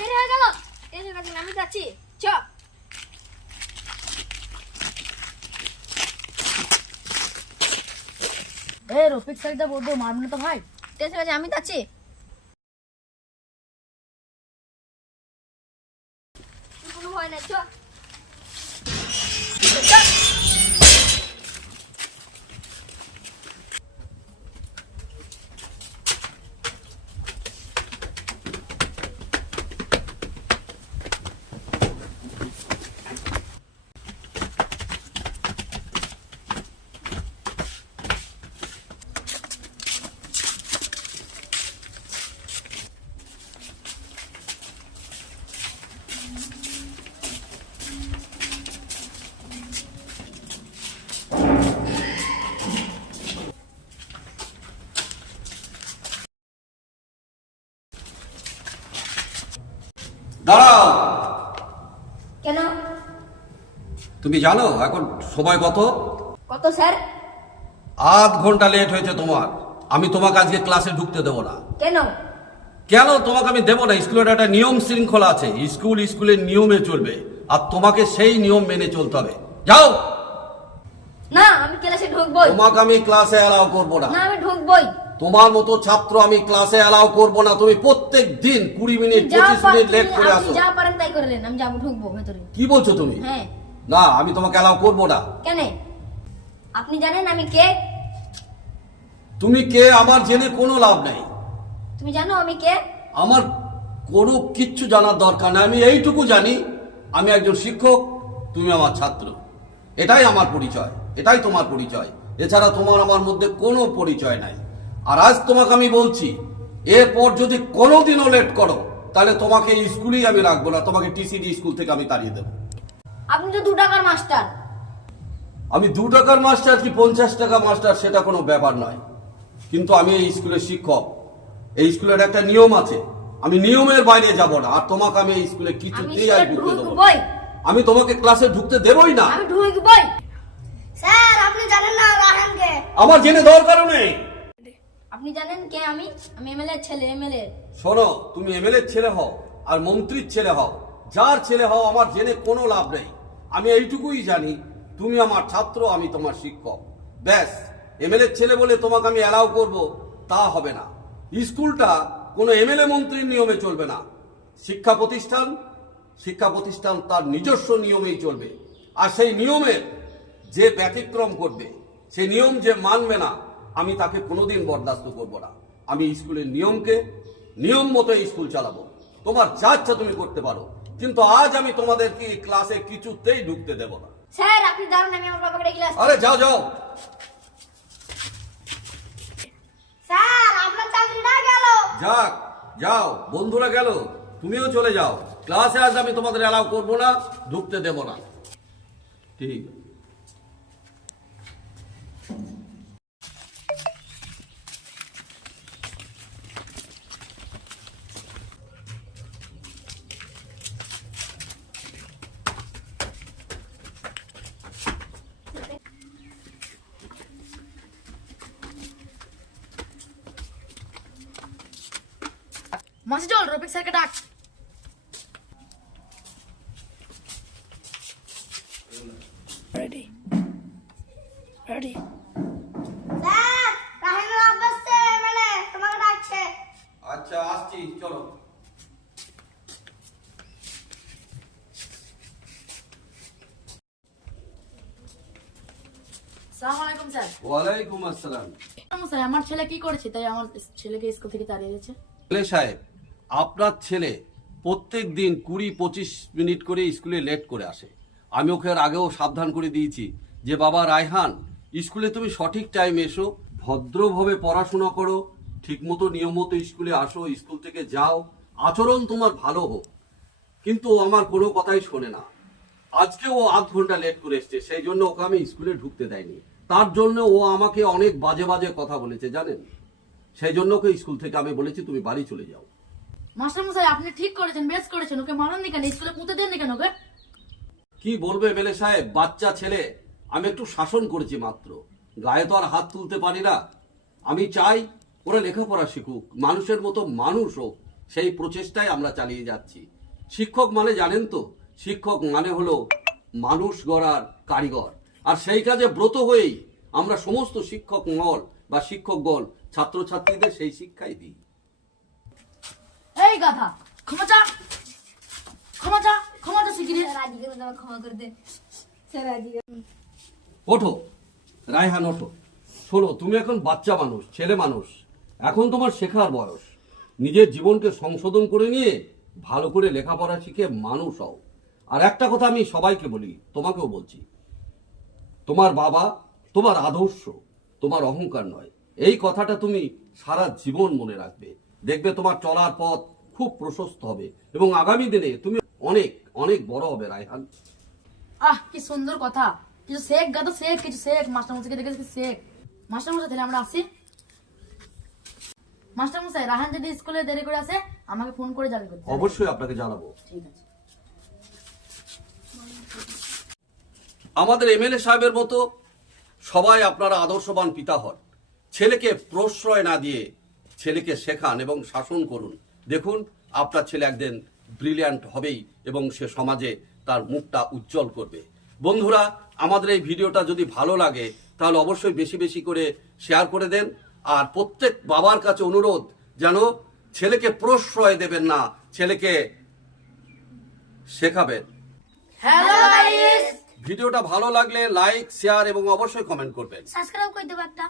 দেরি হয়ে গেল। টেনশন আমি যাচ্ছি। চ। এ রফিক স্যারটা বলব মারবো না তো ভাই। টেনশন আছে আমি যাচ্ছি কোনো ভয় নাই চ চ। দাঁড়াও। কেন? তুমি জানো এখন সময় কত? কত স্যার? আধ ঘণ্টা লেট হয়েছে তোমার। আমি তোমাকে আজকে ক্লাসে ঢুকতে দেবো না। কেন? কেন তোমাকে আমি দেবো না? স্কুলের একটা নিয়ম শৃঙ্খলা আছে। স্কুল স্কুলের নিয়মে চলবে। আর তোমাকে সেই নিয়ম মেনে চলতে হবে। যাও। না আমি ক্লাসে ঢুকবই। তোমাকে আমি ক্লাসে অ্যালাউ করব না। না আমি ঢুকবই। তোমার মতো ছাত্র আমি ক্লাসে অ্যালাউ করব না। তুমি প্রত্যেক দিন কুড়ি মিনিট পঁচিশ মিনিট লেট করে আসো। যা পারেন তাই করলেন আমি যাব ঢুকবো ভেতরে। কি বলছো তুমি? হ্যাঁ। না আমি তোমাকে অ্যালাউ করব না। কেন? আপনি জানেন আমি কে? তুমি কে? আমার জেনে কোনো লাভ নেই। তুমি জানো আমি কে? আমার কোনো কিচ্ছু জানার দরকার নেই। আমি এইটুকু জানি আমি একজন শিক্ষক তুমি আমার ছাত্র। এটাই আমার পরিচয় এটাই তোমার পরিচয়। এছাড়া তোমার আমার মধ্যে কোনো পরিচয় নাই। আর আজ তোমাকে আমি বলছি এরপর যদি কোনোদিনও লেট করো তাহলে তোমাকে এই স্কুলেই আমি রাখব না তোমাকে টিসিডি স্কুল থেকে আমি তাড়িয়ে দেবো। আপনি তো দু টাকার মাস্টার। আমি দু টাকার মাস্টার কি পঞ্চাশ টাকা মাস্টার সেটা কোনো ব্যাপার নয়। কিন্তু আমি এই স্কুলের শিক্ষক। এই স্কুলের একটা নিয়ম আছে আমি নিয়মের বাইরে যাব না আর তোমাকে আমি এই স্কুলে আমি কিছুতেই আর ঢুকতে দেবো আমি তোমাকে ক্লাসে ঢুকতে দেবই না। আমি ঢুকবই। স্যার আপনি জানেন না রাহানকে। আমার জেনে দরকারও নেই। আপনি জানেন কে আমি? আমি এমএলএ ছেলে, এমএলএ শোনো, তুমি এমএলএর ছেলে হও আর মন্ত্রীর ছেলে হও। যার ছেলে হও, আমার জেনে কোনো লাভ নেই। আমি এইটুকুই জানি, তুমি আমার ছাত্র, আমি তোমার শিক্ষক। ব্যাস এমএলএর ছেলে বলে তোমাকে আমি অ্যালাউ করব, তা হবে না। স্কুলটা কোনো এমএলএ মন্ত্রীর নিয়মে চলবে না। শিক্ষা প্রতিষ্ঠান শিক্ষা প্রতিষ্ঠান তার নিজস্ব নিয়মেই চলবে। আর সেই নিয়মের যে ব্যতিক্রম করবে সেই নিয়ম যে মানবে না আমি তাকে কোনোদিন বরদাস্ত করব না। আমি স্কুলের নিয়মকে নিয়ম মতো স্কুল চালাবো। তোমার যা ইচ্ছা তুমি করতে পারো। কিন্তু আজ আমি তোমাদেরকে ক্লাসে কিছুতেই ঢুকতে দেব না। স্যার আপনি দাঁড়ান আমি আমার বাবাকে আসছি। আরে যাও যাও। স্যার আপনার চাকরিটা গেল। যাক যাও বন্ধুরা গেল। তুমিও চলে যাও। ক্লাসে আজ আমি তোমাদের অ্যালাউ করব না ঢুকতে দেব না। ঠিক। মাসি চল রফিক স্যারকে ডাক রেডি রেডি স্যার রাহানের আব্বাস এমএলএ তোমাকে ডাকছে। আচ্ছা আসছি চলো। আলাইকুম স্যার। ওয়ালাইকুম আসসালাম। স্যার? আমার ছেলে কি করেছে? তাই আমার ছেলেকে স্কুল থেকে তাড়িয়ে দিয়েছে। ছেলে সাহেব আপনার ছেলে প্রত্যেক দিন কুড়ি পঁচিশ মিনিট করে স্কুলে লেট করে আসে। আমি ওকে আগেও সাবধান করে দিয়েছি যে, বাবা রায়হান, স্কুলে তুমি সঠিক টাইমে এসো, ভদ্রভাবে পড়াশোনা করো, ঠিকমতো নিয়ম মতো স্কুলে আসো, স্কুল থেকে যাও, আচরণ তোমার ভালো হোক। কিন্তু ও আমার কোনো কথাই শোনে না। আজকে ও আধ ঘণ্টা লেট করে এসছে, সেই জন্য ওকে আমি স্কুলে ঢুকতে দেয়নি। তার জন্য ও আমাকে অনেক বাজে বাজে কথা বলেছে, জানেন? সেই জন্য ওকে স্কুল থেকে আমি বলেছি, তুমি বাড়ি চলে যাও। মাস্টার আপনি ঠিক করেছেন, বেশ করেছেন। ওকে মারেননি কেন? স্কুলে পুঁতে দেননি কেন ওকে? কি বলবে বেলে সাহেব? বাচ্চা ছেলে। আমি একটু শাসন করেছি মাত্র। গায়ে তো আর হাত তুলতে পারি না। আমি চাই ওরা লেখাপড়া শিখুক, মানুষের মতো মানুষ হোক। সেই প্রচেষ্টায় আমরা চালিয়ে যাচ্ছি। শিক্ষক মানে জানেন তো, শিক্ষক মানে হলো মানুষ গড়ার কারিগর। আর সেই কাজে ব্রত হয়েই আমরা সমস্ত শিক্ষক মহল বা শিক্ষকগণ, ছাত্রছাত্রীদের সেই শিক্ষাই দিই। গাধা ক্ষমা চা ক্ষমা চা ক্ষমা চা শিখিরে ক্ষমা করে দে ওঠো। রায়হান ওঠো। শোনো তুমি এখন বাচ্চা মানুষ ছেলে মানুষ। এখন তোমার শেখার বয়স। নিজের জীবনকে সংশোধন করে নিয়ে ভালো করে লেখাপড়া শিখে মানুষ হও। আর একটা কথা আমি সবাইকে বলি তোমাকেও বলছি। তোমার বাবা তোমার আদর্শ তোমার অহংকার নয়। এই কথাটা তুমি সারা জীবন মনে রাখবে। দেখবে তোমার চলার পথ খুব প্রশস্ত হবে। এবং আগামী দিনে তুমি অনেক অনেক বড় হবে রায়হান। আহ কি সুন্দর কথা। কিছু শেখ গাধা শেখ কিছু শেখ। মাস্টার মশাইকে দেখে দেখে শেখ। মাস্টার মশাই তাহলে আমরা আসি? মাস্টার মশাই রাহান যদি স্কুলে দেরি করে আসে আমাকে ফোন করে করতে অবশ্যই আপনাকে জানাব। ঠিক আছে। আমাদের এমএলএ সাহেবের মতো সবাই আপনারা আদর্শবান পিতা হন। ছেলেকে প্রশ্রয় না দিয়ে ছেলেকে শেখান এবং শাসন করুন। দেখুন আপনার ছেলে একদিন ব্রিলিয়ান্ট হবেই এবং সে সমাজে তার মুখটা উজ্জ্বল করবে। বন্ধুরা আমাদের এই ভিডিওটা যদি ভালো লাগে তাহলে অবশ্যই বেশি বেশি করে শেয়ার করে দেন। আর প্রত্যেক বাবার কাছে অনুরোধ যেন ছেলেকে প্রশ্রয় দেবেন না ছেলেকে শেখাবেন। ভিডিওটা ভালো লাগলে লাইক শেয়ার এবং অবশ্যই কমেন্ট করবেন। সাবস্ক্রাইব করে দেবো একটা।